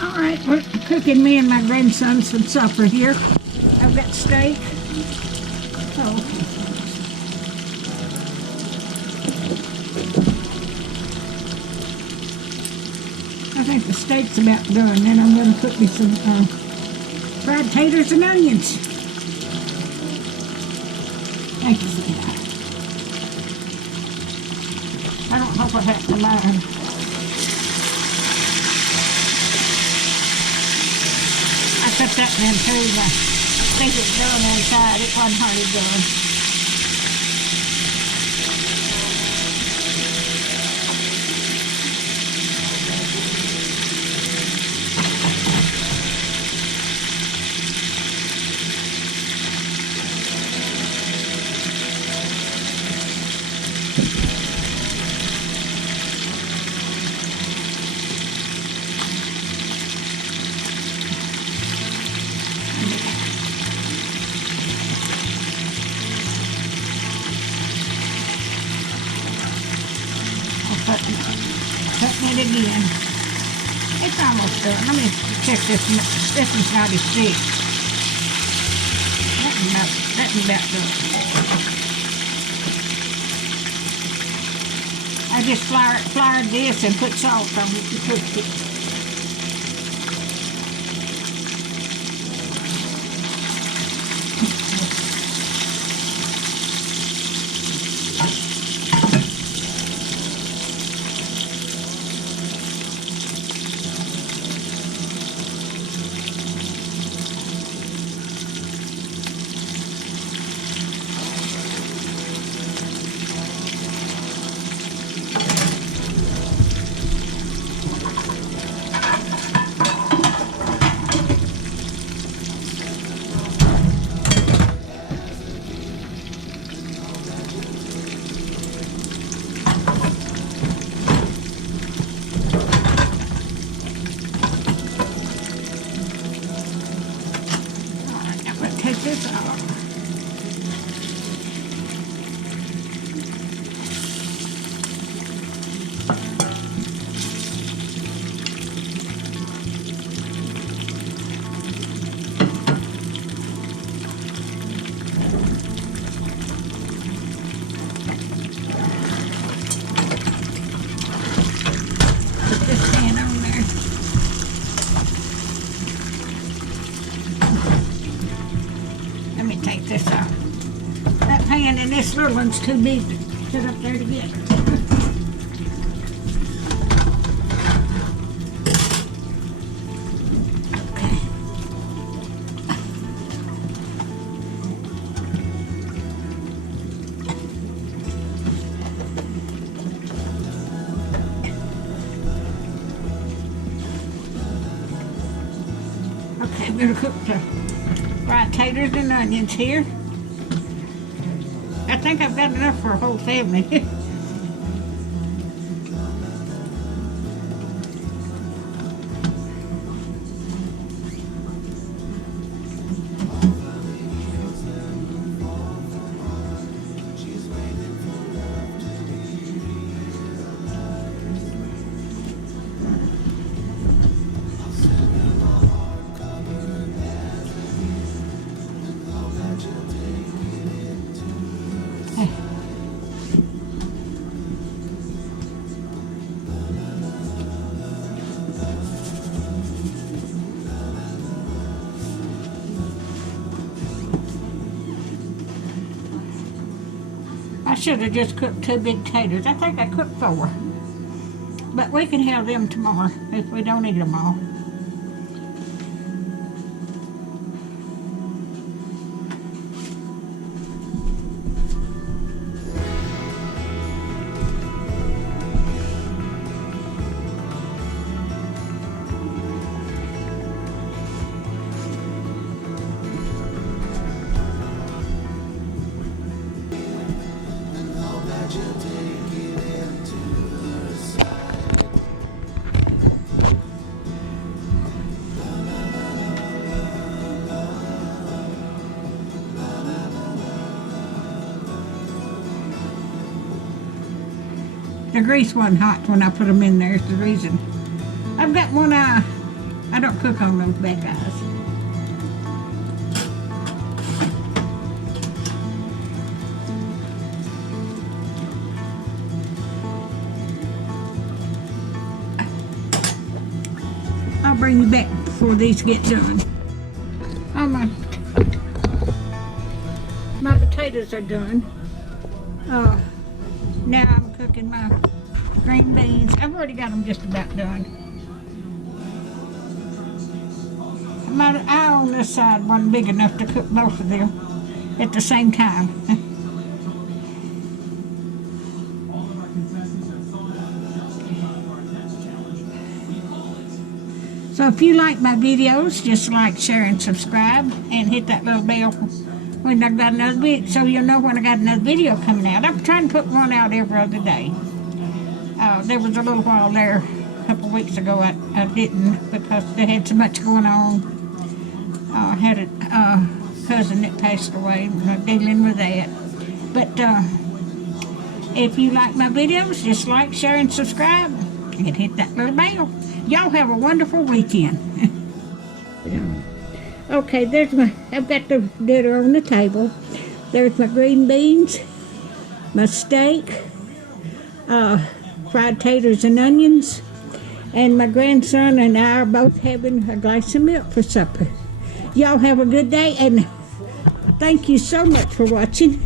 All right, we're cooking me and my grandson some supper here. I've got steak. Oh, I think the steak's about done. Then I'm going to cook me some fried taters and onions. Thank you, sweetheart. I don't know if I have to mind. I put that in too. I think it's done inside. It wasn't hardly done. Cutting it again. It's almost done. Let me check this. This one's not as thick. That one's about done. I just floured this and put salt on it and cooked it. Take this out. Put this pan on there. Let me take this out. That pan and this little one's too big to put up there together. Okay. Okay, we're gonna cook the fried taters and onions here. I think I've got enough for a whole family. I should have just cooked 2 big taters. I think I cooked 4. But we can have them tomorrow if we don't eat them all. The grease wasn't hot when I put them in there is the reason. I've got one I don't cook on those bad guys. I'll bring you back before these get done. Oh, my potatoes are done. Now I'm cooking my green beans. I've already got them just about done. My eye on this side wasn't big enough to cook both of them at the same time. So if you like my videos, just like, share, and subscribe, and hit that little bell when I got another video, so you'll know when I got another video coming out. I'm trying to put one out every other day. There was a little while there, a couple weeks ago, I didn't because they had so much going on. I had a cousin that passed away, dealing with that. But if you like my videos, just like, share, and subscribe, and hit that little bell. Y'all have a wonderful weekend. Okay, I've got the dinner on the table. There's my green beans, my steak, fried taters and onions, and my grandson and I are both having a glass of milk for supper. Y'all have a good day, and thank you so much for watching.